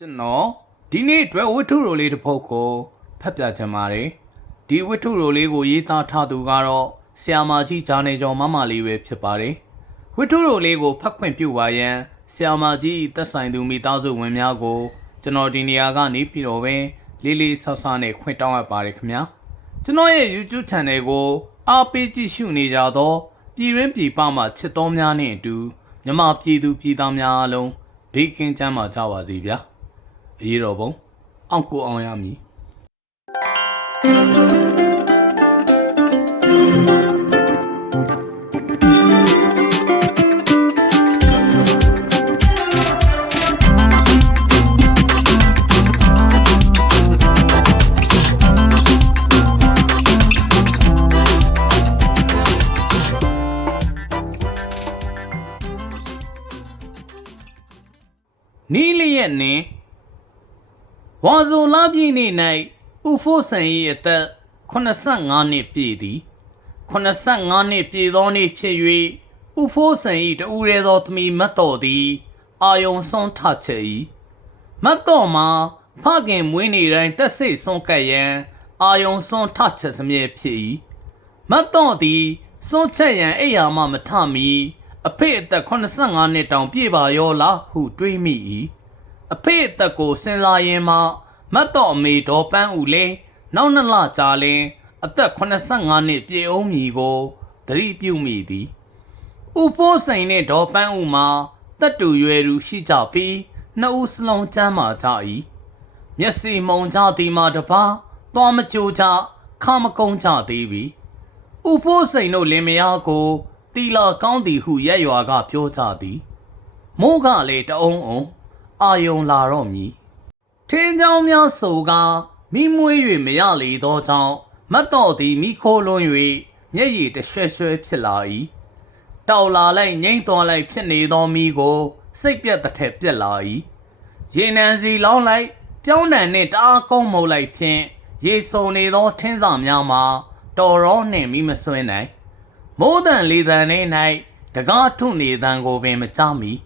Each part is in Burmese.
ကျွန်တော်ဒီနေ့အတွက်ဝတ္ထုရိုလေးတစ်ပုဒ်ကိုဖတ်ပြချင်ပါတယ်ဒီဝတ္ထုရိုလေးကိုရေးသားထားသူကတော့ဆရာမကြီးဂျာနေကျော်မမလေးပဲဖြစ်ပါတယ်ဝတ္ထုရိုလေးကိုဖတ်ခွင့်ပြုပါရန်ဆရာမကြီးသက်ဆိုင်သူမိသားစုဝင်များကို ကျွန်တော်ဒီနေရာကနေပြီးတော့ပဲလေးလေးဆဆနဲ့ခွင့်တောင်းအပ်ပါတယ်ခင်ဗျာကျွန်တော်ရဲ့ YouTube Channel ကိုအားပေးကြည့်ရှုနေကြသောပြည်ရင်းပြည်ပမှချစ်တော်များနဲ့အတူမြမပြည်သူပြည်သားများအားလုံးဘေးကင်းချမ်းသာကြပါစေဗျာ အရေးတော်ပုံအောက်ကိုအောင်ရမည်နီးလျက်နှင့် ဝါဇုံလာပြည့်နေ့၌ဥဖို့ဆန်၏အသက်85နှစ်ပြည့်သည်85နှစ်ပြည့်သောနေ့ဖြစ်၍ဥဖို့ဆန်၏တဦးရဲသောသမီးမတ်တော်သည် အာယုံဆုံးထချက်၏မတ်တော်မှာဖခင်မွေးနေ့တိုင်းတက်ဆိတ်ဆုံးကပ်ရန်အာယုံဆုံးထချက်စမြဲဖြစ်၏မတ်တော်သည်စွန့်ချက်ရန်အိယာမှမထမီအဖေအသက်85နှစ်တောင်ပြည့်ပါရောလားဟုတွေးမိ၏ အဖေအသက်ကိုစဉ်းစားရင်းမှမတ်တော်အမေဒေါ်ပန်းဦးလည်းနောက်နှစ်လကြာလင်အသက်85နှစ်ပြည့်အောင်မည်ကိုသတိပြုမိသည်ဥဖိုးစိန်နဲ့ဒေါ်ပန်းဦးမှာတက်တူရွယ်သူရှိကြပြီးနှစ်ဦးစလုံးကျမ်းမာကြ၏မျက်စိမုံကြသည်မှာတပါသွားမကြိုကြခါမကုန်းကြသေးပြီဥဖိုးစိန်တို့လင်မယားကိုတီလာကောင်းသည်ဟုရက်ရွာကပြောကြသည်မိုးကလည်းတအုံအုံ အာယုံလာတော့မည်ထင်းချောင်းများဆိုကမိမွေး၍မရလေသောကြောင့်မတ်တော်သည်မိခိုးလွန်း၍မျက်ရည်တရွှဲရွှဲဖြစ်လာ၏တောက်လာလိုက်ငိမ့်သွားလိုက်ဖြစ်နေသောမိကိုစိတ်ပြက်တစ်ထက်ပြက်လာ၏ရေနံစီလောင်းလိုက်ပြောင်းတန်နှင့်တအားကုန်းမုတ်လိုက်ဖြင့်ရေဆုံနေသောထင်းစာများမှာတော်ရောနှင့်မိမဆွဲနိုင်မိုးတန်လေတန်နေ၌တကားထုနေတန်ကိုပင်မကြမီအ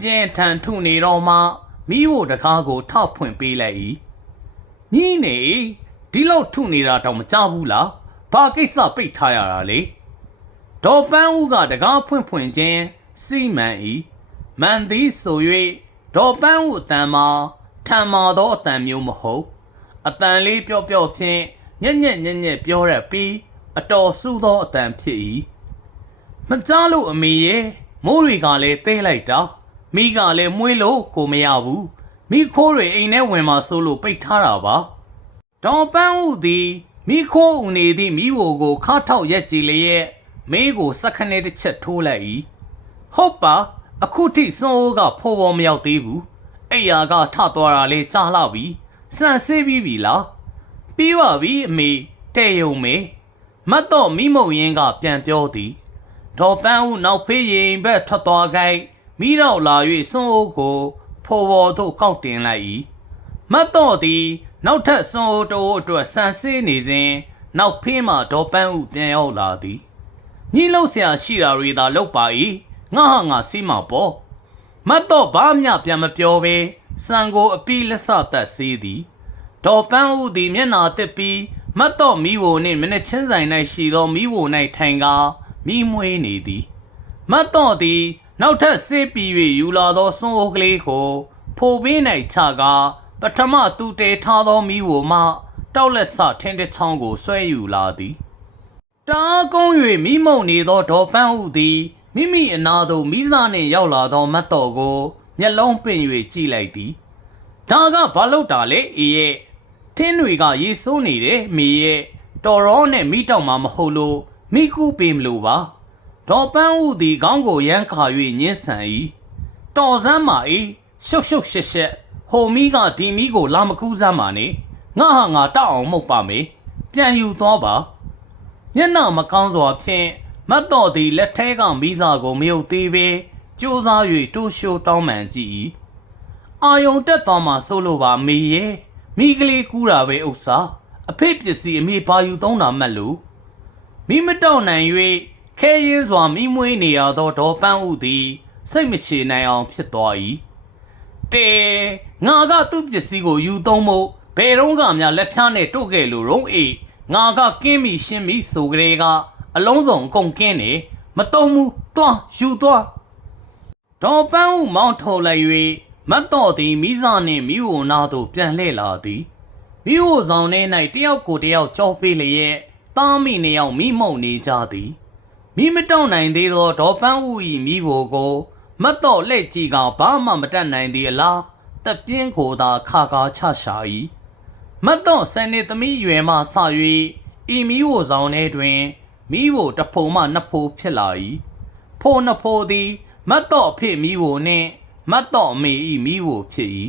ပြင်းထန်ထုနေတော့မှမိဖို့တကားကိုထောက်ဖွင့်ပေးလိုက်၏ညီနေဒီလောက်ထုနေတာတော့မကြဘူးလားဘာကိစ္စပိတ်ထားရတာလေဒေါ်ပန်းဦးကတကားဖွင့်ဖွင့်ချင်းစီမံ၏မန်သည်ဆို၍ဒေါ်ပန်းဦးအတန်မှာထံမာသောအတန်မျိုးမဟုတ်အတန်လေးပြော့ပြော့ဖြင့်ညက်ညက်ညက်ညက်ပြောရပြီးအတော်ဆူသောအတန်ဖြစ်၏မကြားလို့အမေရဲ့မိုးတွေကလည်းတဲလိုက်တာ မိကလည်းမွေးလို့ကိုမရဘူးမိခိုးတွေအိမ်ထဲဝင်มาဆိုလို့ပိတ်ထားတာပါဒေါ်ပန်းဦးသည်မိခိုးဦးနေသည့်မိဘကိုခါထောက်ရက်ကြည်လျက်မေးကိုစက္ကနဲ့တစ်ချက်ထိုးလိုက်၏ဟုတ်ပါအခုထိစွန်အိုးကဖော်ပေါ်မရောက်သေးဘူးအိယာကထသွားတာလေကြားလာပြီစံဆေးပြီးပြီလားပြီးပါပြီအမေတဲ့ယုံမေမတ်တော့မိမုံရင်ကပြန်ပြောသည်ဒေါ်ပန်းဦးနောက်ဖေးရင်ဘက်ထွက်သွားခိုင်း မိတော့လာ၍စွန်အိုးကိုဖော်ပေါ်သို့ကောက်တင်လိုက်၏မတ်တော့သည် နောက်ထပ်စွန်အိုးတိုးအတွက်စံဆေးနေစဉ်နောက်ဖေးမှဒေါ်ပန်းဦးပြန်ရောက်လာသည်ညီလို့ဆရာရှိတာတွေသာလောက်ပါ၏ငါဟာငါစီးမှာပေါ့မတ်တော့ဘာမှပြန်မပြောဘဲစံကိုအပီးလက်ဆသက်စေးသည်ဒေါ်ပန်းဦးသည်မျက်နာတစ်ပြီးမတ်တော့မိဖို့နှင့်မနစ်ချင်းဆိုင်၌ရှိသောမိဖို့၌ထိုင်ကားမိမွေးနေသည်မတ်တော့သည် နောက်ထပ်ဆေးပြီး၍ယူလာသောစွန်းအိုးကလေးကိုဖိုပင်း၌ချကာပထမသူတဲထားသောမိဖို့မှတောက်လက်ဆထင်းတစ်ချောင်းကိုဆွဲယူလာသည်တားကုန်း၍မိမုံနေသောဒေါ်ပန်းဦးသည်မိမိအနာသို့မိသားနှင့်ရောက်လာသောမတ်တော်ကိုမျက်လုံးပင့်၍ကြည့်လိုက်သည်ဒါကဘာလို့တာလဲအေးရဲ့ထင်းတွေကရေဆိုးနေတယ်မေရဲ့တော်ရောနဲ့မိတောက်မှာမဟုတ်လို့မိကူပေးမလို့ပါ ဒေါ်ပန်းဦးသည်ခေါင်းကိုရမ်းခါ၍ညှင်းဆန်၏တော်စမ်းမာ၏ရှုပ်ရှုပ်ရှက်ရှက်ဟိုမိကဒီမိကိုလာမကူးစမ်းပါနဲ့ငါဟာငါတောက်အောင်မှုတ်ပါမေပြန်ယူသွားပါမျက်နှာမကောင်းစွာဖြင့်မတ်တော်သည်လက်ထဲကမိသားကိုမယုတ်သေးပေကြိုးစား၍တိုးရှိုးတောင်းပန်ကြည့်၏အာယုံတက်သွားမှဆိုလိုပါမေရဲ့မိကလေးကူးတာပဲဥစ္စာအဖေပစ္စည်းအမေဘာယူသုံးတာမှတ်လို့မိမတောက်နိုင်၍ ခဲရင်စွာမိမွေးနေရသောဒေါ်ပန်းဦးသည် စိတ်မချနိုင်အောင်ဖြစ်သွား၏တေငါကသူ့ပစ္စည်းကိုယူသုံးဖို့ဘယ်တော့ကများလက်ဖြားနဲ့တို့ခဲ့လို့တော့အေးငါကကင်းပြီရှင်းပြီဆိုကြတဲ့ကအလုံးစုံအကုန်ကင်းနေမတုံးဘူးတွားယူတွားဒေါ်ပန်းဦးမောင်းထုတ်လိုက်၍မတ်တော်သည်မိစားနှင့်မိဝနာသို့ပြန်လှည့်လာသည်မိဝဆောင်ထဲ၌တယောက်ကိုတယောက်ကြောပေးလျက်တားမိနှစ်ယောက်မိမှုန်နေကြသည် မိမတောက်နိုင်သေးသောဒေါ်ပန်းဦး၏မိဘကိုမတ်တော့လက်ကြည့်ကဘာမှမတတ်နိုင်သေးအလားတပြင်းကိုသာခါကားချရှာ၏မတ်တော့ဆယ်နှစ်သမီးရွယ်မှဆ၍ဤမိဘဆောင်ထဲတွင်မိဘတဖုံမှနှစ်ဖိုးဖြစ်လာ၏ဖိုးနှစ်ဖိုးသည် မတ်တော့အဖေမိဘနှင့်မတ်တော့အမေ၏မိဘဖြစ်၏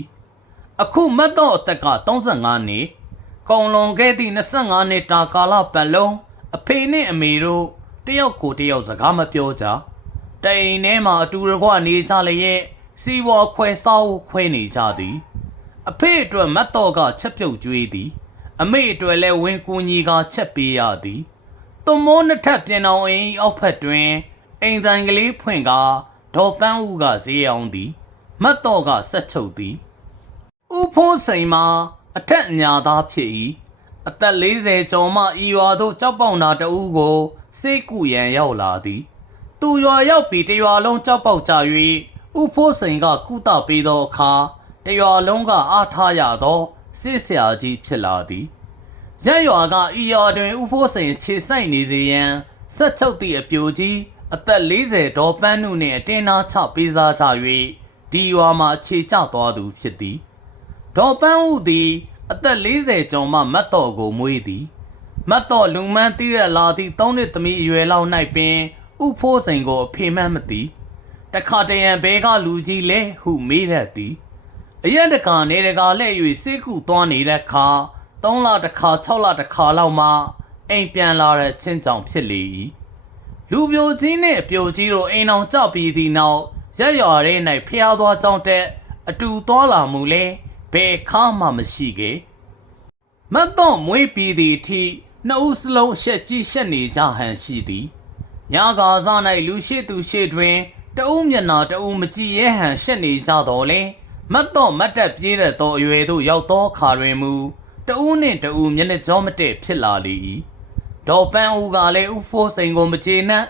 အခုမတ်တော့အသက်က35နှစ်ကုံလွန်ခဲ့သည့်25နှစ်တာကာလပတ်လုံးအဖေနှင့်အမေတို့ တယောက်ကိုတယောက်စကားမပြောကြတိမ်ထဲမှာအတူတကွနေကြလျက်စီဝါခွဲစားဖို့ခွဲနေကြသည် အဖေအတွက်မတ်တော်ကချက်ပြုတ်ကျွေးသည် အမေအတွက်လည်းဝင်းကူညီကချက်ပေးရသည်သွမိုးနှစ်ထပ်ပြင်တော်အိမ်အောက်ဖက်တွင်အိမ်ဆိုင်ကလေးဖွင့်ကဒေါ်ပန်းဦးကဈေးအောင်သည်မတ်တော်ကဆက်ချုပ်သည်ဥဖိုးစိန်မှာအထက်အညာသားဖြစ်၏အသက်40ကျော်မှဤရွာသို့ကြောက်ပေါက်နာတဦးကို စိတ်ကူရန်ရောက်လာသည်သူရွာရောက်ပြီးတရွာလုံးကြောက်ပေါက်ကြ၍ဥဖိုးစိန်ကကုသပေးသောအခါတရွာလုံးကအားထားရသောစစ်ဆရာကြီးဖြစ်လာသည်ရက်ရွာကဤရွာတွင်ဥဖိုးစိန်ခြေဆိုင်နေစေရန်ဆက်ချုပ်သည့်အပြိုကြီးအသက်40ဒေါ်ပန်းနုနှင့်အတင်းသားချပေးစားကြ၍ဒီရွာမှာအခြေကျသွားသူဖြစ်သည်ဒေါ်ပန်းဦးသည် အသက်40ကျော်မှမတ်တော်ကိုမွေးသည် မတ်တော်လူမန်းတည်ရလာသည့်သုံးနှစ်သမီးအရွယ်လောက်၌ပင်ဥဖိုးစိန်ကိုအဖေမှန်းမသိတခါတရံဘဲကလူကြီးလဲဟုမေးတတ်သည်အရက်တကာနေတကာလှည့်၍စိတ်ကူသွားနေတဲ့အခါ3လတစ်ခါ6လတစ်ခါလောက်မှအိမ်ပြန်လာတဲ့ချင်းကြောင်ဖြစ်လေ၏လူပြိုကြီးနှင့်အပြိုကြီးတို့အိမ်အောင်ကြောက်ပြီးသည့်နောက်ရက်ရွာရဲ၌ဖျားသွားကြောင်းတဲ့အတူသွားလာမှုလဲဘယ်ခါမှမရှိခဲ့မတ်တော့မွေးပြီးသည့်အထိ နှစ်ဦးစလုံးရှက်ကြီးရှက်နေကြဟန်ရှိသည်ညကာစား၌လူရှိသူရှိတွင်တအုပ်မျက်နာတအုပ်မကြည့်ရဲဟန်ရှက်နေကြတော်လဲမတ်တော့မတ်တက်ပြေးတဲ့သောအရွယ်သို့ရောက်သောခါတွင်မူတအုပ်နှင့်တအုပ်မျက်နှာကြောမတည့်ဖြစ်လာလေ၏ဒေါ်ပန်းဦးကလည်းဥဖိုးစိန်ကိုမကျေနပ်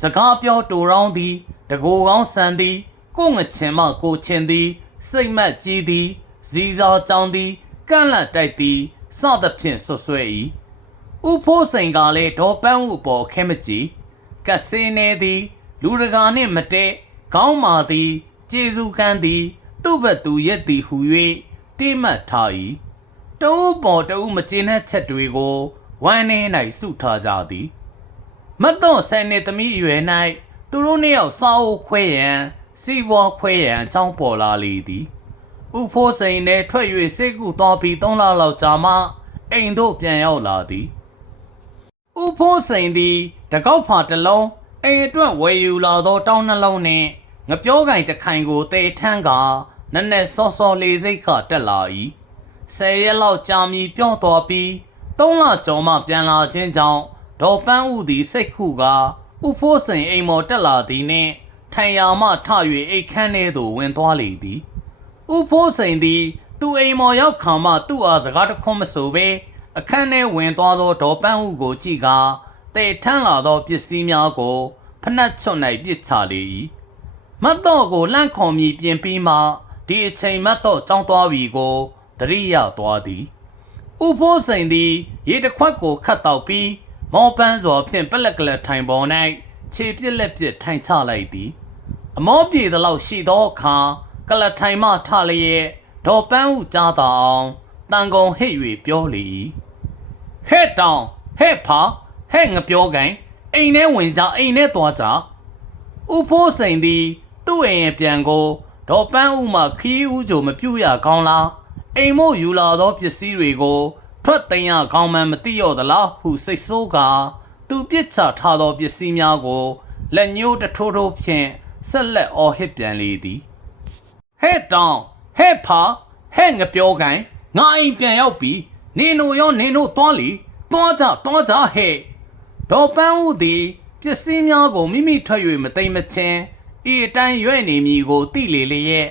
စကားပြောတူရောင်းသည်တကိုယ်ကောင်းဆန်သည်ကိုငချင်မကိုချင်သည် စိတ်မက်ကြီးသည်ဇီဇာကြောင်သည်ကန့်လန့်တိုက်သည်စသဖြင့်ဆွဆွဲ၏ ဥဖိုးစိန်ကလည်းဒေါ်ပန်းဦးပေါ်ခဲမကြည့်ကစင်းနေသည် လူတကာနှင့်မတဲခေါင်းမာသည်ကျေစုခန်းသည် သူ့ဘက်သူရက်သည်ဟူ၍တိမှတ်ထား၏တအုပ်ပေါ်တအုပ်မကျေနပ်ချက်တွေကိုဝမ်းနေ၌စုထားကြသည်မတ်တော့ဆယ်နှစ်သမီးအရွယ်၌သူတို့နှစ်ယောက်စားအုပ်ခွဲရန်စီးပွားခွဲရန်အကြောင်းပေါ်လာလေသည်ဥဖိုးစိန်နဲ့ထွက်၍စိတ်ကူသွားပြီးသုံးလလောက်ကြာမှအိမ်သို့ပြန်ရောက်လာသည် ဥဖိုးစိန်သည်တကောက်ဖာတစ်လုံးအိမ်အတွက်ဝယ်ယူလာသောတောင်းနှလုံးနှင့်ငပြောကင်တစ်ခိုင်ကိုတေထန်းကနက်နက်စောစောလေးစိတ်ကတက်လာ၏ဆယ်ရက်လောက်ကြာမြည်ပြော့တော်ပြီးသုံးလကျော်မှပြန်လာခြင်းကြောင့်ဒေါ်ပန်းဦးသည်စိတ်ခုကဥဖိုးစိန်အိမ်မော်တက်လာသည်နှင့်ထိုင်ယာမှထ၍အိတ်ခမ်းထဲသို့ဝင်သွားလေသည်ဥဖိုးစိန်သည်သူအိမ်မော်ရောက်ခါမှသူ့အားစကားတခွန်းမဆိုဘဲ အခန်းထဲဝင်သွားသောဒေါ်ပန်းဦးကိုကြည့်ကာတေထမ်းလာသောပစ္စည်းများကိုဖနှက်ချွတ်၌ပစ်ချလေ၏မတ်တော့ကိုလှန့်ခေါ်မြည်ပြင်ပြီးမှဒီအချိန်မတ်တော့ကြောင်းသွားပြီကိုတရိယသွားသည်ဥဖိုးစိန်သည်ရေတစ်ခွက်ကိုခတ်တော့ပြီးမောပန်းစွာဖြင့်ပလက်ကလက်ထိုင်ပေါ်၌ခြေပြက်လက်ပြက်ထိုင်ချလိုက်သည် အမောပြေသလောက်ရှိသောအခါကလထိုင်မှထလျက်ဒေါ်ပန်းဟုကြားသာအောင်တန်ကုန်ဟစ်၍ပြောလေ၏ ဟဲ့တောင်ဟဲ့ဖာဟဲ့ငပြောကိုင်အိမ်ထဲဝင်ကြအိမ်ထဲသွားကြဥဖိုးစိန်သည်သူ့အိမ်ရဲ့ပြန်ကိုဒေါ်ပန်းဥမှခီးဥကြိုမပြုတ်ရကောင်းလားအိမ်မို့ယူလာသောပစ္စည်းတွေကိုထွက်သိမ်းရကောင်းမှန်းမသိရောသလားဟုစိတ်ဆိုးကသူပြစ်ချထားသောပစ္စည်းများကိုလက်ညှိုးတထိုးထိုးဖြင့်ဆက်လက်အော်ဟစ်ပြန်လေသည်ဟဲ့တောင်ဟဲ့ဖာဟဲ့ငပြောကိုင်ငါအိမ်ပြန်ရောက်ပြီ နင်တို့ရောနင်တို့သွားလီသွားကြသွားကြဟဲ့ဒေါ်ပန်းဦးသည်ပစ္စည်းများကိုမိမိထွက်၍မသိမ့်မချင်းဤအတိုင်းရွဲ့နေမည်ကိုသိလေလျက်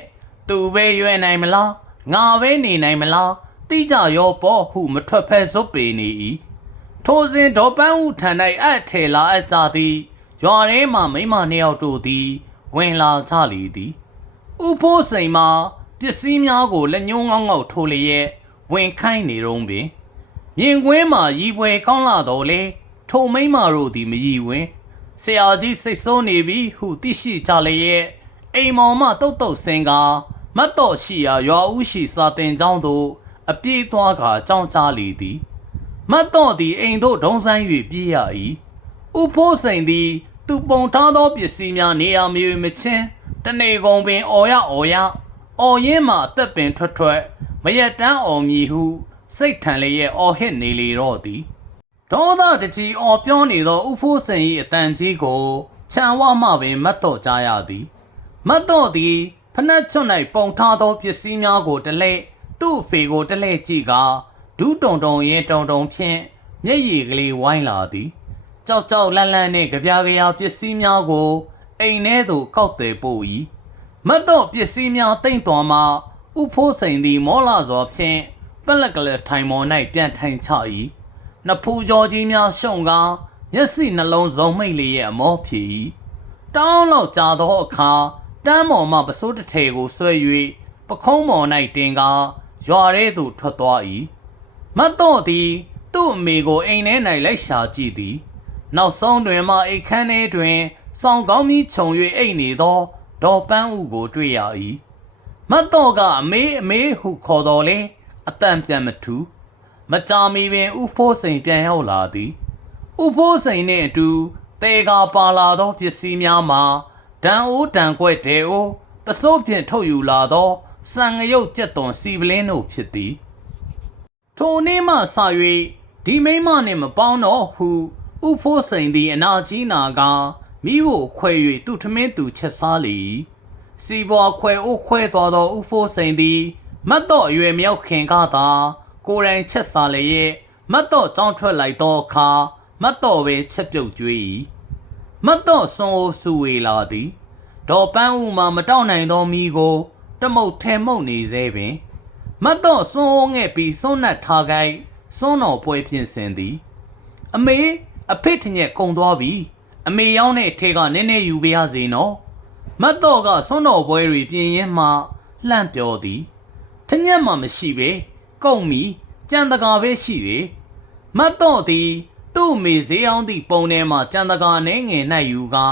သူပဲရွယ်နိုင်မလားငါပဲနေနိုင်မလားတိကြရောပေါ်ဟုမထွက်ဖဲဇွတ်ပေနေ၏ထိုစဉ်ဒေါ်ပန်းဦးထံ၌အပ်ထေလာအပ်ကြသည်ရွာထဲမှမိန်းမနှစ်ယောက်တို့သည် ဝင်လာကြလေသည်ဥဖိုးစိန်မှာပစ္စည်းများကိုလက်ညှိုးငေါငေါထိုးလျက် ဝင်ခိုင်းနေတော့ပင်မြင်ကွင်းမှာရီပွဲကောင်းလာတော့လေထိုမိမတို့သည်မရီဝင်ဆရာကြီးစိတ်ဆိုးနေပြီဟုသိရှိကြလျက်အိမ်မောင်မှတုတ်တုတ်စင်ကမတ်တော်ရှိရာရွာဦးရှိစာတင်ကျောင်းသို့အပြေးသွားကာကြောင်းချလေသည်မတ်တော်သည်အိမ်သို့ဒုံဆိုင်၍ပြေးရ၏ဥဖိုးစိန်သည် သူပုံထားသောပစ္စည်းများနေရာမရွေမချင်းတနေကုန်ပင်အော်ရအော်ရအော်ရင်းမှအသက်ပင်ထွက်ထွက် မရက်တန်းအော်မည်ဟုစိတ်ထန်လျက်အော်ဟစ်နေလေတော့သည်ဒေါသတကြီးအော်ပြောနေသောဥဖိုးစင်၏အတန်ကြီးကိုခြံဝမှပင်မတ်တော့ကြရသည်မတ်တော့သည်ဖနက်ချွတ်၌ပုံထားသောပစ္စည်းများကိုတလဲသူ့အဖေကိုတလဲကြည့်ကာဒူးတုံတုံရင်တုံတုံဖြင့်မျက်ရည်ကလေးဝိုင်းလာသည်ကြောက်ကြောက်လန့်လန့်နှင့်ကြပြားကြရာပစ္စည်းများကို အိမ်ထဲသို့ကောက်တယ်ပို့၏မတ်တော့ပစ္စည်းများတိမ့်သွားမှ ဥဖိုးစိန်သည်မောလာစွာဖြင့်ပလက်ကလေးထိုင်ပေါ်၌ပြန်ထိုင်ချ၏နဖူးကြောကြီးများရှုံကားမျက်စိနှလုံးစုံမိတ်လျက်အမောဖြစ်၏တောင်းလောက်ကြာသောအခါတမ်းမော်မှပစိုးတစ်ထည်ကိုဆွဲ၍ပခုံးမော်၌တင်ကားရွာထဲသို့ထွက်သွား၏မတ်တော့သည်သူ့အမေကိုအိမ်ထဲ၌လိုက်ရှာကြည့်သည် နောက်ဆုံးတွင်မှအိတ်ခမ်းထဲတွင်စောင်းကောင်းကြီးခြုံ၍အိတ်နေသောဒေါ်ပန်းဦးကိုတွေ့ရ၏ မတ်တော့ကအမေအမေဟုခေါ်တော်လေအတန်ပြန်မထူမကြာမီပင်ဥဖိုးစိန်ပြန်ရောက်လာသည်ဥဖိုးစိန်နှင့်အတူတေကာပါလာသောပစ္စည်းများမှာဒံအိုးတံခွက်တဲအိုးပစိုးဖြင့်ထုတ်ယူလာသောစံငရုတ်ကြက်သွန်စီပလင်းတို့ဖြစ်သည်ထိုနေ့မှစ၍ဒီမိမနှင့်မပေါင်းတော့ဟုဥဖိုးစိန်သည်အနာကြီးနာကမိဖို့ခွဲ၍သူ့ထမင်းသူချက်စားလေ၏ စီပွားခွဲအိုးခွဲသွားသောဥဖိုးစိန်သည်မတ်တော့အရွယ်မြောက်ခင်ကသာကိုယ်တိုင်ချက်စားလျက်မတ်တော့ကြောင်းထွက်လိုက်သောအခါမတ်တော့ပဲချက်ပြုတ်ကျွေး၏မတ်တော့စွန်အိုဆူဝေလာသည်ဒေါ်ပန်းဦးမှာမတောက်နိုင်သောမိကိုတမုတ်ထဲမှုတ်နေသေးပင်မတ်တော့စွန်အိုငဲ့ပြီးစွန့်နှက်ထားခိုင်းစွန်းတော်ပွဲပြင်ဆင်သည် အမေအဖေထညက်ကုံသွားပြီအမေရောက်တဲ့ထဲကနည်းနည်းယူပေးရစေနော် မတ်တော့ကစွန်းတော်ပွဲတွေပြင်ရင်းမှလှန့်ပြောသည်ထညက်မှမရှိပဲကုံမီကြံတကာပဲရှိတယ်မတ်တော့သည်သူ့အမေဈေးအောင်သည့်ပုံထဲမှကြံတကာနှဲငယ်၌ယူကာ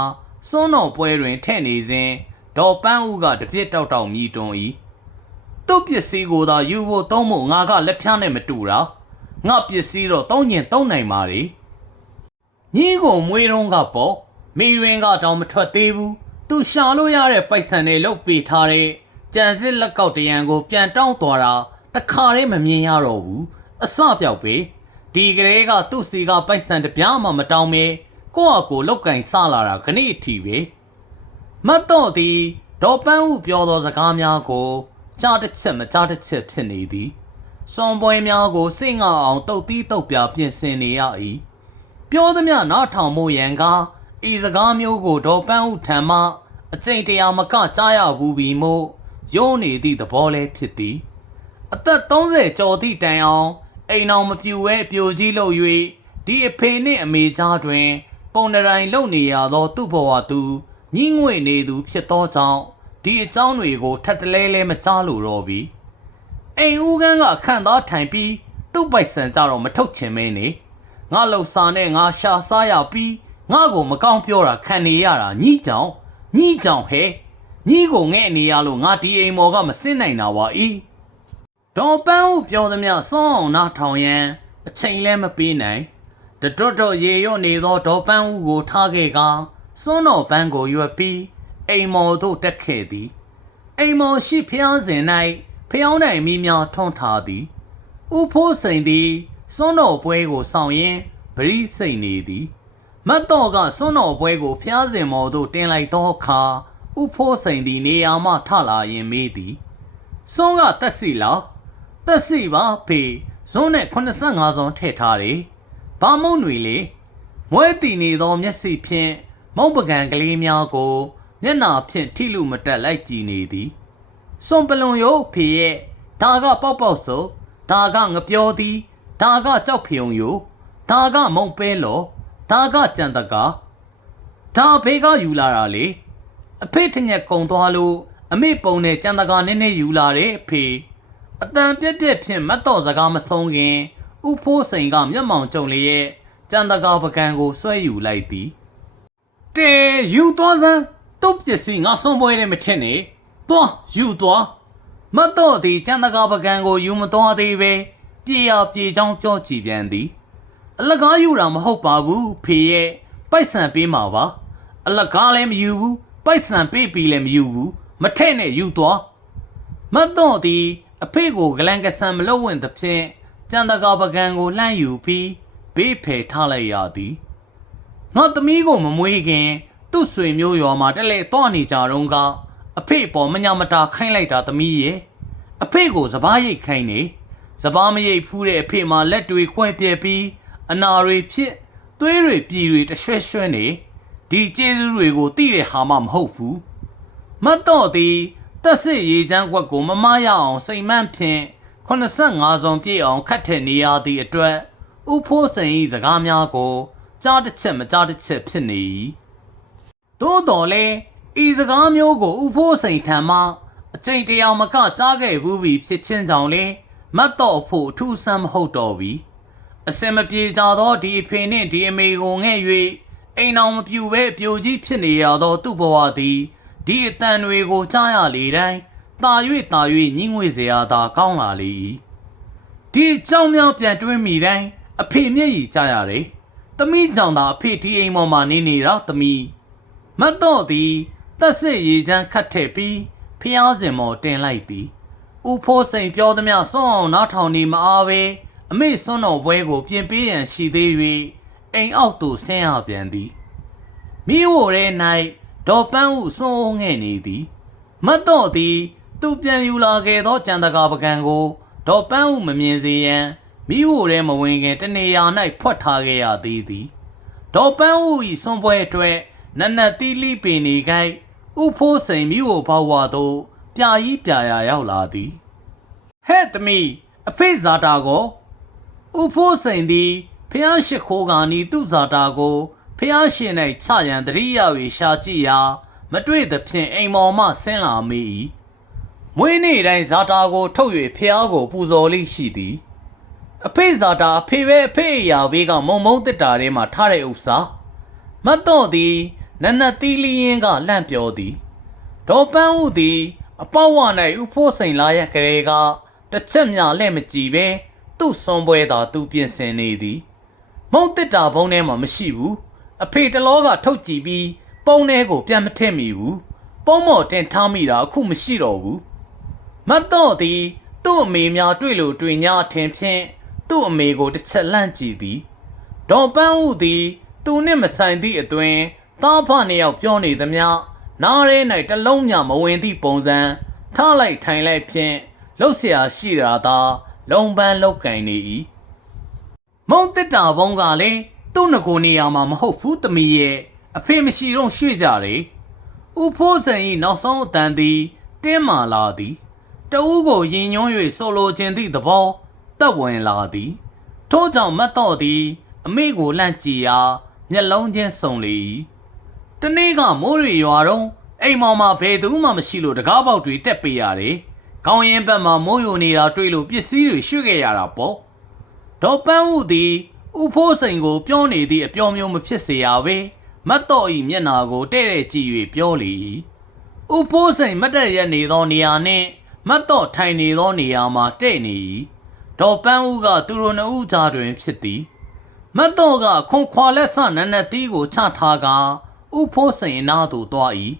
စွန်းတော်ပွဲတွင်ထဲ့နေစဉ်ဒေါ်ပန်းဦးကတပြစ်တောက်တောက်မြည်တွန်း၏သူ့ပစ္စည်းကိုသာယူဖို့သုံးဖို့ငါကလက်ဖြားနဲ့မတူတာငါပစ္စည်းတော့သုံးညင်သုံးနိုင်ပါ रे ညီကိုမွေးတော့ကပေါ့မိရင်ကတောင်မထွက်သေးဘူး သူရှာလို့ရတဲ့ပိုက်ဆံတွေလုတ်ပေးထားတဲ့ကြံစစ်လက်ကောက်တရံကို ပြန်တောင်းသွားတာတခါတည်းမမြင်ရတော့ဘူးအစပြောက်ပဲဒီကလေးကသူ့စီကပိုက်ဆံတစ်ပြားမှမတောင်းမဲကိုယ့်အကိုလောက်ကင်စလာတာခဏအထီပဲမတ်တော့သည်ဒေါ်ပန်းဦးပြောသောစကားများကိုကြားတစ်ချက်မကြားတစ်ချက်ဖြစ်နေသည်စွန်ပွဲများကိုစိတ်ငါအောင်တုတ်သီးတုတ်ပြပြင်ဆင်နေရ၏ပြောသမျှနားထောင်မှုရန်က ဤစကားမျိုးကိုဒေါ်ပန်းဦးထံမှအကျင့်တရားမကကြားရဘူးပြီမို့ယုံနေသည့်သဘောလည်းဖြစ်သည်အသက်30ကျော်သည့်တိုင်အောင်အိမ်အောင်မပြူဝဲပြိုကြီးလို့၍ဒီအဖေနှင့်အမေကြားတွင် ပုံနရိုင်လုံနေရသော သူ့ဘဝသူညှိငွေနေသူ ဖြစ်သောကြောင့်ဒီအကြောင်းတွေကိုထပ်တလဲလဲမကြားလို့တော့ပြီအိမ်ဦးကန်းကခန့်သားထိုင်ပြီးသူ့ပိုက်ဆံကြတော့မထုတ်ချင်မင်းနေငါလှုပ်စာနဲ့ငါရှာစားရပြီး ငါ့ကိုမကောင်းပြောတာခံနေရတာညှိကြောင်ညှိကြောင်ဟဲညီကိုငဲ့နေရလို့ငါဒီအိမ်မော်ကမစင်းနိုင်တာပါဤဒေါ်ပန်းဦးပြောသမျှစောင်းအောင်နားထောင်ရန်အချိန်လဲမပေးနိုင်တတွတ်တော့ရေရွတ်နေသောဒေါ်ပန်းဦးကိုထားခဲ့ကစွန်းတော်ပန်းကိုရွက်ပြီးအိမ်မော်သို့တက်ခဲ့သည်အိမ်မော်ရှိဖျားစဉ်၌ဖျောင်းနိုင်မိများထွန်းထားသည်ဥဖိုးစိန်သည်စွန်းတော်ပွဲကိုဆောင်ရင်းပရိစိတ်နေသည် မတ်တော်ကစွန်းတော်ပွဲကိုဖျားစဉ်မော်သို့တင်လိုက်သောအခါဥဖိုးစိန်သည်နေရာမှထလာရင်မေးသည်စွန်းကတက်စီလားတက်စီပါဖေဇွန်းနဲ့85ဇွန်ထည့်ထားတယ်ဘာမုံတွေလေမွဲတည်နေသောမျက်စိဖြင့်မုံပကံကလေးများကိုမျက်နာဖြင့်ထိလူမတက်လိုက်ကြည့်နေသည်စွန်ပလွန်ယိုဖေရဲ့ဒါကပေါက်ပေါက်စုံဒါကငပြောသည်ဒါကကြောက်ဖျုံယိုဒါကမုံပဲလော ဒါကကြံတကာဒါဖေကယူလာတာလေအဖေထညက်ကုံသွားလို့အမေပုံနဲ့ကြံတကာနည်းနည်းယူလာတယ်အဖေအတန်ပြက်ပြက်ဖြင့်မတ်တော်စကားမဆုံးခင်ဥဖိုးစိန်ကမျက်မှောင်ကျုံလေးရဲ့ကြံတကာပကံကိုဆွဲယူလိုက်သည်တေယူသွားစမ်းတုတ်ပစ္စည်းငါဆုံးပွဲတယ်မထင်နဲ့သွားယူသွားမတ်တော့ဒီကျန်တကာပကံကိုယူမသွားသေးပဲပြေရပြေချောင်းပြောကြည့်ပြန်သည် အလကားယူတာမဟုတ်ပါဘူးဖေရဲ့ပိုက်ဆံပေးမှာပါအလကားလည်းမယူဘူးပိုက်ဆံပေးပြီးလည်းမယူဘူးမထက်နဲ့ယူသွားမတ်တော့ဒီအဖေကိုဂလန်ကဆန်မလုပ်ဝင်သဖြင့်ကျန်တကာပကံကိုလှမ်းယူပြီးဘေးဖယ်ထားလိုက်ရသည်ငါသမီးကိုမမွေးခင် သူ့ဆွေမျိုးရွာမှာတက်လေတော့နေကြတော့ကအဖေပေါ်မညာမတာခိုင်းလိုက်တာသမီးရဲ့အဖေကိုစပားရိတ်ခိုင်းနေစပားမရိတ်ဖူးတဲ့အဖေမှာလက်တွေခွဲပြဲပြီး အနာတွေဖြစ်သွေးတွေပြည်တွေတရွှဲရွှဲနေဒီကျေးဇူးတွေကိုသိတဲ့ဟာမှမဟုတ်ဘူးမတ်တော့သည်တက်စစ်ရေးချမ်းကွက်ကိုမမရအောင်စိန်မှန်းဖြင့်85ဇွန်ပြည့်အောင်ခတ်ထည့်နေရသည့်အတွက်ဥဖိုးစိန်၏စကားများကိုကြားတစ်ချက်မကြားတစ်ချက်ဖြစ်နေ၏သို့တော်လဲဤစကားမျိုးကိုဥဖိုးစိန်ထံမှအချိန်တရာမကကြားခဲ့ဘူးပြီဖြစ်ချင်းကြောင့်လဲမတ်တော့ဖို့အထူးဆန်းမဟုတ်တော့ပြီ အစင်မပြေကြသောဒီအဖေနှင့်ဒီအမေကိုငဲ့၍အိမ်အောင်မပြူပဲပြိုကြီးဖြစ်နေရသောသူ့ဘဝသည်ဒီအတန်တွေကိုကြားရလေတိုင်းတာ၍တာ၍ညှင်းငွေစရာသာကောင်းလာလေ၏ဒီအကြောင်းများပြန်တွင်းမိတိုင်းအဖေမျက်ရည်ကျရတယ်။သမီးကြောင့်သာအဖေဒီအိမ်ပေါ်မှာနေနေတာသမီးမတ်တော့သည်တက်စစ်ရေချမ်းခတ်ထည့်ပြီးဖျားစင်မော်တင်လိုက်သည်။ဦးဖိုးစိန်ပြောသမျှစွန့်အောင်နားထောင်နေမအားပဲ အမေစွန့်တော်ပွဲကို ပြင်ပေးရန်ရှိသေး၍အိမ်အောက်သို့ဆင်းရပြန်သည်။မိဝရဲ၌ဒေါ်ပန်းဟုစွန့်အောင်ငဲ့နေသည်။မတ်တော့သည် သူပြန်ယူလာခဲ့သောကြံတကာပကံကိုဒေါ်ပန်းဟုမမြင်စေရန်မိဖို့ထဲမဝင်ခင်တနေရာ၌ဖွက်ထားခဲ့ရသေးသည်ဒေါ်ပန်းဦး၏စွန်ပွဲအတွက်နက်နက်သီးလိပင်နေခိုက်ဥဖိုးစိန်မိဖို့ဘောက်ဝါသို့ပြာကြီးပြာရာရောက်လာသည်ဟဲ့သမီးအဖေဇာတာကို ဥဖိုးစိန်သည်ဖျားရှိခိုးကာနီသူ့ဇာတာကိုဖျားရှင်၌ချရန်တရိယာ၍ရှာကြည့်ရာ မတွေ့သဖြင့်အိမ်မော်မှဆင်းလာမိ၏မွေးနေ့တိုင်းဇာတာကို ထုတ်၍ဖျားကို ပူဇော်လိရှိသည်အဖေဇာတာအဖေပဲအဖေအရာဘေးကမုံမုံတစ်တာထဲမှာထားတဲ့ဥစ္စာမတ်တော့သည်နက်နက်သီးလီရင်ကလန့်ပြောသည်ဒေါ်ပန်းဦးသည် အပေါဝ၌ဥဖိုးစိန်လာရကလေးကတစ်ချက်မြလဲ့မကြည့်ပဲ သူ့စွန်ပွဲသာသူပြင်ဆင်နေသည်မုံတစ်တာဘုံထဲမှာမရှိဘူးအဖေတလောကထုတ်ကြည့်ပြီးပုံထဲကိုပြန်မထည့်မိဘူးပုံမော်တင်ထားမိတာအခုမရှိတော့ဘူး မတ်တော့သည်သူ့အမေများတွေ့လို့တွေ့ညာအထင်ဖြင့်သူ့အမေကိုတစ်ချက်လှမ်းကြည့်သည်ဒေါ်ပန်းဦးသည်သူနှင့်မဆိုင်သည့်အတွင်သားဖနှစ်ယောက်ပြောနေသမျှနားရဲ၌တလုံးမြမဝင်သည့်ပုံစံထားလိုက်ထိုင်လိုက်ဖြင့်လှုပ်เสียရှိတာသာ လုံပန်းလောက်ကင်နေ၏မုံတစ်တာဘုံကလည်းသူ့ငကိုနေရာမှာမဟုတ်ဘူးတမီရဲ့အဖေမရှိတော့ရွှေ့ကြတယ်ဥဖိုးစံ၏နောက်ဆုံးအတန်သည်တင်းမာလာသည်တဦးကိုရင်ညွှန်း၍ဆိုလိုခြင်းသည့်သဘောတက်ဝင်လာသည်ထို့ကြောင့်မတ်တော့သည် အမေကိုလှန့်ကြည့်ရာမျက်လုံးချင်းစုံလေ၏တနေ့ကမိုးရီရွာတော့အိမ်မောင်မှာဘယ်သူမှမရှိလို့တကားပေါက်တွေတက်ပေးရတယ်။ ခေါင်းရင်ဘက်မှာမိုးယိုနေတာတွေ့လို့ပစ္စည်းတွေရွှေ့ခဲ့ရတာပေါ့။ဒေါ်ပန်းဦးသည်ဥဖိုးစိန်ကိုပြောနေသည့်အပြောမျိုးမဖြစ်စေရပဲမတ်တော့၏မျက်နာကိုတဲ့တဲ့ကြည့်၍ပြောလေ၏ဥဖိုးစိန်မတ်တက်ရက်နေသောနေရာနှင့်မတ်တော့ထိုင်နေသောနေရာမှာတဲ့နေ၏ဒေါ်ပန်းဦးကသူတို့နှစ်ဦးကြားတွင်ဖြစ်သည်မတ်တော့ကခွန်ခွာလက်ဆနန်းနက်သီးကိုချထားကာဥဖိုးစိန်အနာသို့သွား၏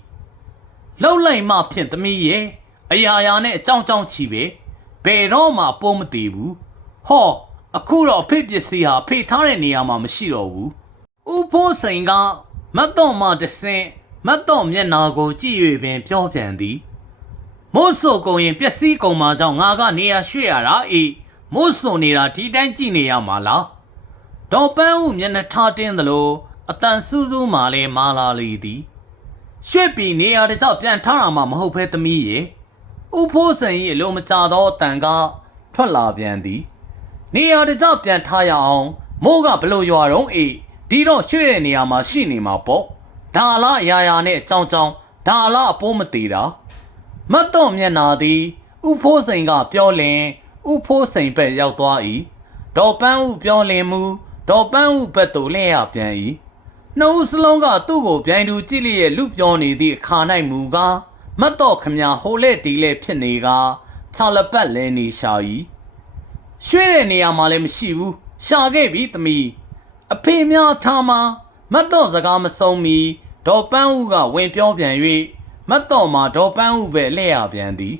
လှုပ်လိုက်မှဖြင့်သမီးရဲ့ အရာရာနဲ့အကြောင်းကြောင်းချီပဲဘယ်တော့မှပုံမတည်ဘူးဟောအခုတော့အဖေပစ္စည်းဟာဖေထားတဲ့နေရာမှာမရှိတော့ဘူးဥဖိုးစိန်ကမတ်တော့မှတဆင့်မတ်တော့မျက်နာကိုကြည့်၍ပင်ပြောပြန်သည်မို့ဆိုကုန်ရင်ပျက်စီးကုန်မှာကြောင့်ငါကနေရာရွှေ့ရတာအေးမို့ဆိုနေတာဒီတိုင်းကြည့်နေရမှာလားဒေါ်ပန်းဦးမျက်နှာထားတင်းသလိုအတန်စူးစူးမှလည်းမာလာလေသည်ရွှေ့ပြီးနေရာတစ်ကြောက်ပြန်ထားတာမှမဟုတ်ဘဲသမီးရဲ့ ဥဥဖိုးစိန်၏အလိုမကျသောအတန်ကထွက်လာပြန်သည် နေရာတကျပြန်ထားရအောင်မိုးကဘလို့ရွာတော့အေးဒီတော့ရွှေ့တဲ့နေရာမှာရှိနေမှာပေါ့ဒါလားအရာရာနဲ့အကြောင်းကြောင်းဒါလားအပိုးမသေးတာမတ်တော့မျက်နာသည်ဥဖိုးစိန်ကပြောလင်ဥဖိုးစိန်ဘက်ရောက်သွား၏ဒေါ်ပန်းဥပြောလင်မူဒေါ်ပန်းဥဘက်သို့လှည့်ရပြန်၏နှုတ်စလုံးကသူ့ကိုပြိုင်သူကြည့်လျက်လူပြောနေသည့်အခါ၌မူကား မတ်တော့ခမဟိုလက်ဒီလက်ဖြစ်နေကခြာလပတ်လဲနေရှာ၏ရွှေ့တဲ့နေရာမှာလည်းမရှိဘူးရှာခဲ့ပြီသမီးအဖေများထားမှာမတ်တော့စကားမဆုံးမီဒေါ်ပန်းဥကဝင်ပြောပြန်၍မတ်တော့မှာဒေါ်ပန်းဥပဲလှည့်ရပြန်သည်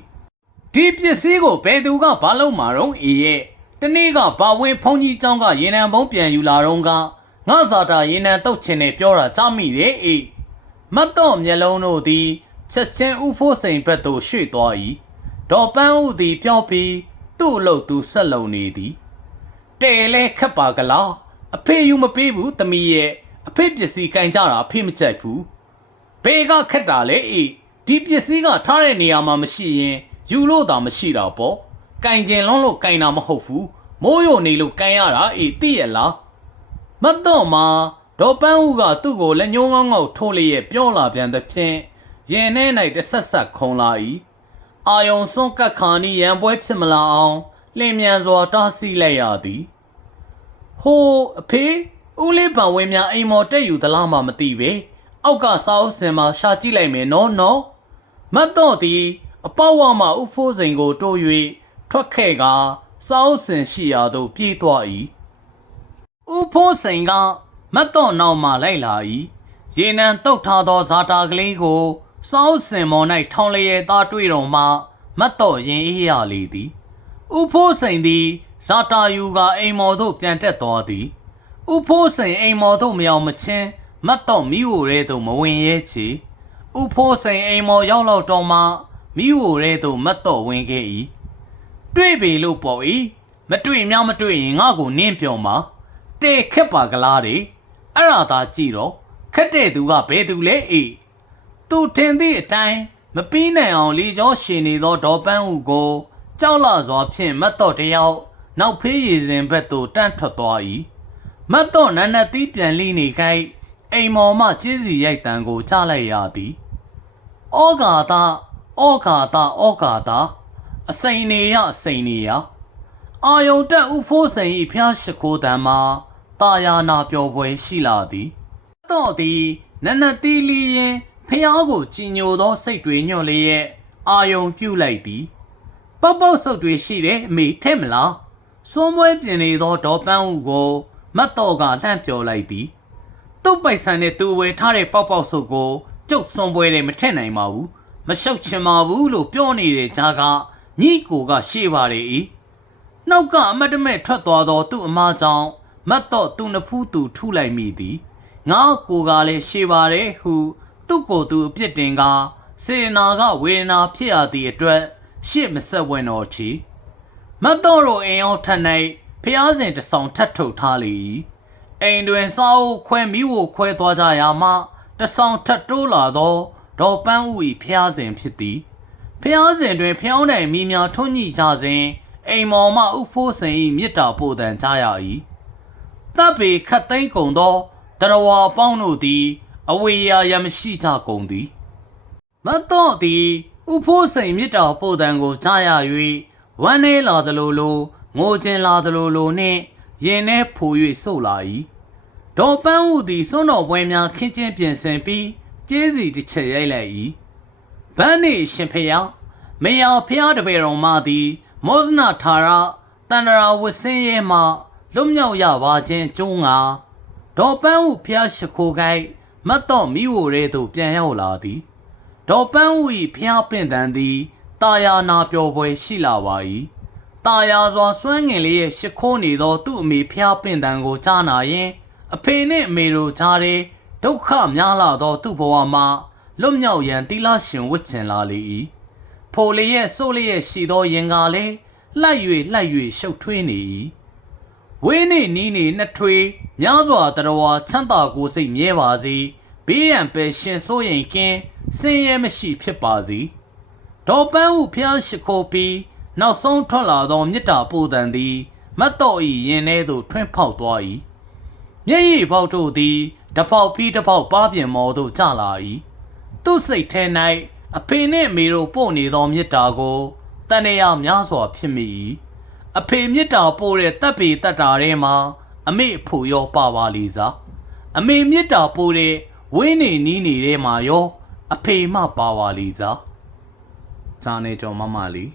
ဒီပစ္စည်းကိုဘယ်သူကဘာလို့မှာတော့အေးရဲ့တနေ့ကဘာဝင်ဖုန်ကြီးကျောင်းကရေနံဘုံပြန်ယူလာတော့ကငါဇာတာရေနံတုတ်ချင်နဲ့ပြောတာကြားမိတယ်အေးမတ်တော့မျက်လုံးတို့သည် ချက်ချင်းဥဖို့စိန်ဘက်သို့ရွှေ့သွား၏ဒေါ်ပန်းဥသည်ပြောပြီးသူ့အလုပ်သူဆက်လုံနေသည်တဲလဲခက်ပါကလားအဖေယူမပေးဘူးတမီးရဲ့အဖေပစ္စည်းကင်ကြတာအဖေမကြိုက်ဘူးဘေကခက်တာလေအေးဒီပစ္စည်းကထားတဲ့နေရာမှာမရှိရင်ယူလို့တာမရှိတာပေါ့ကင်ကျင်လုံးလို့ကင်တာမဟုတ်ဘူးမိုးရုံနေလို့ကင်ရတာအေးသိရလားမတ်တော့မှာဒေါ်ပန်းဦးကသူ့ကိုလက်ညှိုးငေါငေါထိုးလျက်ပြောလာပြန်သဖြင့် ရင်ထဲ၌တဆက်ဆက်ခုံလာ၏အာယုံစွန့်ကတ်ခါနီရံပွဲဖြစ်မလာအောင်လင်းမြန်စွာတားဆီးလိုက်ရသည်ဟိုအဖေဦးလေးပံဝင်းများအိမ်မော်တက်ယူသလားမှမသိပဲအောက်ကစာအုပ်စင်မှာရှာကြည့်လိုက်မယ်နော်နော်မတ်တော့သည်အပေါဝမှဥဖိုးစိန်ကိုတိုး၍ထွက်ခဲ့ကစာအုပ်စင်ရှိရာသို့ပြေးသွား၏ဥဖိုးစိန်ကမတ်တော့နောက်မှလိုက်လာ၏ရေနံတုတ်ထားသောဇာတာကလေးကို စာအုပ်စင်မော်၌ထောင်လျက်သားတွေ့တော်မှမတ်တော့ရင်အေးရလေသည်ဥဖိုးစိန်သည်ဇာတာယူကအိမ်မော်သို့ပြန်တက်သွားသည်ဥဖိုးစိန်အိမ်မော်သို့မရောက်မချင်းမတ်တော့မိဝရဲသို့မဝင်ရဲချေဥဖိုးစိန်အိမ်မော်ရောက်တော့တော့မှမိဝရဲသို့မတ်တော့ဝင်ခဲ့၏တွေ့ပြီလို့ပေါ့၏မတွေ့မြောက်မတွေ့ရင်ငါ့ကိုနင်းပြောမှာတဲခက်ပါကလားတဲ့အဲ့ဒါသာကြည့်တော့ခက်တဲ့သူကဘယ်သူလဲအေး သူထင်သည့်အတိုင်းမပြီးနိုင်အောင်လေကျော်ရှင်နေသောဒေါ်ပန်းဦးကို ကြောက်လာစွာဖြင့်မတ်တော့တယောက်နောက်ဖေးရည်စဉ်ဘက်သို့တန့်ထွက်သွား၏မတ်တော့နန်းနတ်သီးပြန်လိနေခိုက်အိမ်မော်မှကျေးစီရိုက်တံကိုကြားလိုက်ရသည်ဩဃာတာဩဃာတာဩဃာတာအစိန်နေရအစိန်နေရအာယုံတက်ဥဖိုးစိန်၏ဖျားရှိခိုးတံမှာတာယာနာပျော်ပွဲရှိလာသည်တော့သည်နနတီလီရင် ဖျားကိုကြည်ညိုသောစိတ်တွေညွှန်လျက်အာယုံပြုတ်လိုက်သည်ပောက်ပောက်ဆုပ်တွေရှိတယ်အမေထဲ့မလားစွန်ပွဲပြင်နေသောဒေါ်ပန်းဦးကိုမတ်တော်ကလှန့်ပြော်လိုက်သည်သူ့ပိုက်ဆံနဲ့သူဝယ်ထားတဲ့ပောက်ပောက်ဆုပ်ကိုကျုပ်စွန်ပွဲနဲ့မထက်နိုင်ပါဘူးမရှုပ်ချင်ပါဘူးလို့ပြောနေတဲ့ကြားကညီကိုကရှေ့ပါတယ်ဤနှုတ်ကအမတ်တမဲ့ထွက်သွားသောသူ့အမားကြောင့်မတ်တော့သူနဖူးသူထုလိုက်မိသည်ငါကိုကလည်းရှေ့ပါတယ်ဟု သူ့ကိုယ်သူအပြစ်တင်ကစေနာကဝေဒနာဖြစ်ရသည့်အတွက်ရှေ့မဆက်ဝင်တော်ချီမတ်တော့တို့အိမ်အောင်ထက်၌ဖျားစဉ်တစ်ဆောင်ထပ်ထုတ်ထားလေ၏အိမ်တွင်စာအုပ်ခွဲမိဖို့ခွဲသွားကြရာမှတစ်ဆောင်ထပ်တိုးလာသောဒေါ်ပန်းဦး၏ဖျားစဉ်ဖြစ်သည်ဖျားစဉ်တွင်ဖျောင်းတိုင်မိများထွန်းညှိကြစဉ်အိမ်မော်မှဥဖိုးစင်၏မြစ်တာပို့တန်ကြရ၏တပ်ပေခတ်သိမ်းကုန်သောတရဝါပေါင်းတို့သည် အဝေရာရမရှိကြကုန်သည်မတော့သည်ဥဖိုးစိန်မြစ်တာပို့တန်ကိုကြားရ၍ဝမ်းနေလာသလိုလိုငိုကျင်လာသလိုလိုနှင့်ရင်ထဲဖူ၍ဆုတ်လာ၏ဒေါ်ပန်းဦးသည်စွန့်တော်ပွဲများခင်းကျင်းပြင်ဆင်ပြီးကျေးစီတစ်ချက်ရိုက်လိုက်၏ဗန်းနေရှင်ဖျားမေယာဖျားတပည့်တော်မသည်မောဇနာထာရတန္တရာဝဆင်းရဲမှလွတ်မြောက်ရပါခြင်းကျိုးငါဒေါ်ပန်းဦးဖျားရှိခိုးခိုက် မတ်တော့မိဝရဲသို့ပြန်ရောက်လာသည်ဒေါ်ပန်းဦး၏ဖျားပင့်တန်သည်တာယာနာပျော်ပွဲရှိလာပါ၏တာယာစွာစွမ်းငင်လေးရဲ့ရှိခိုးနေသောသူ့အမေဖျားပင့်တန်ကိုကြားနာရင်အဖေနှင့်အမေတို့ကြားတဲ့ဒုက္ခများလာသောသူ့ဘဝမှာလွတ်မြောက်ရန်တိလရှင်ဝတ်ချင်လာလေ၏ဖိုလျက်ဆို့လျက်ရှိသောရင်ကားလည်းလှိုက်၍လှိုက်၍ရှုပ်ထွေးနေ၏ ဝင်းနေနီးနေနှစ်ထွေများစွာတရဝါချမ်းသာကိုယ်စိတ်မြဲပါစေဘေးရန်ပယ်ရှင်စိုးရင်ကင်းစင်ရဲမရှိဖြစ်ပါစေဒေါ်ပန်းဟုဖျားရှိခိုးပြီးနောက်ဆုံးထွက်လာသောမြစ်တာပိုတန်သည်မတ်တော်၏ရင်ထဲသို့ထွင်းဖောက်သွား၏မျက်ရည်ပေါက်တို့သည်တစ်ပေါက်ပြီးတစ်ပေါက်ပါပြင်မော်သို့ကျလာ၏သူ့စိတ်ထဲ၌အဖေနှင့်အမေတို့ပို့နေသောမြစ်တာကိုတန်ရရများစွာဖြစ်မိ၏ အဖေမြစ်တာပို့တဲ့တပ်ပေတပ်တာထဲမှာအမေအဖို့ရောပါပါလီစားအမေမြစ်တာပို့တဲ့ဝင်းနေနီးနေထဲမှာရော အဖေမှပါပါလီစားဇာနေကျော်မမလီ